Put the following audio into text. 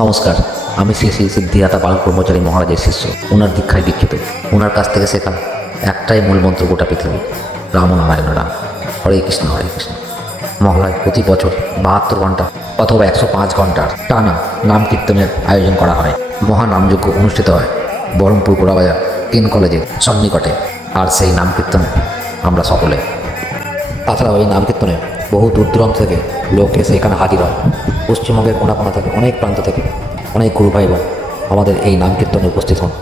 নমস্কার, আমি শ্রী শ্রী সিদ্ধিদাতা বাল ব্রহ্মচারী মহারাজের শিষ্য ওনার দীক্ষায় দীক্ষিত। ওনার কাছ থেকে শেখা একটাই মূল মন্ত্র গোটা পৃথিবী রাম নারায়ণ রাম। হরে কৃষ্ণ হরে কৃষ্ণ। মহলায় প্রতি বছর বাহাত্তর ঘণ্টা অথবা একশো পাঁচ ঘণ্টার টানা নাম কীর্তনের আয়োজন করা হয়। মহা মহানামযজ্ঞ অনুষ্ঠিত হয় বহরমপুর গোড়াবাজার তিন কলেজের সন্নিকটে, আর সেই নাম কীর্তনে আমরা সকলে। তাছাড়াও এই নাম কীর্তনে বহু দূর দূরান্ত থেকে লোক এসে এখানে হাজির হয়। পশ্চিমবঙ্গের কোনা কোনা থেকে অনেক প্রান্ত থেকে অনেক গুরু ভাই আমাদের এই নাম কীর্তনে উপস্থিত হন।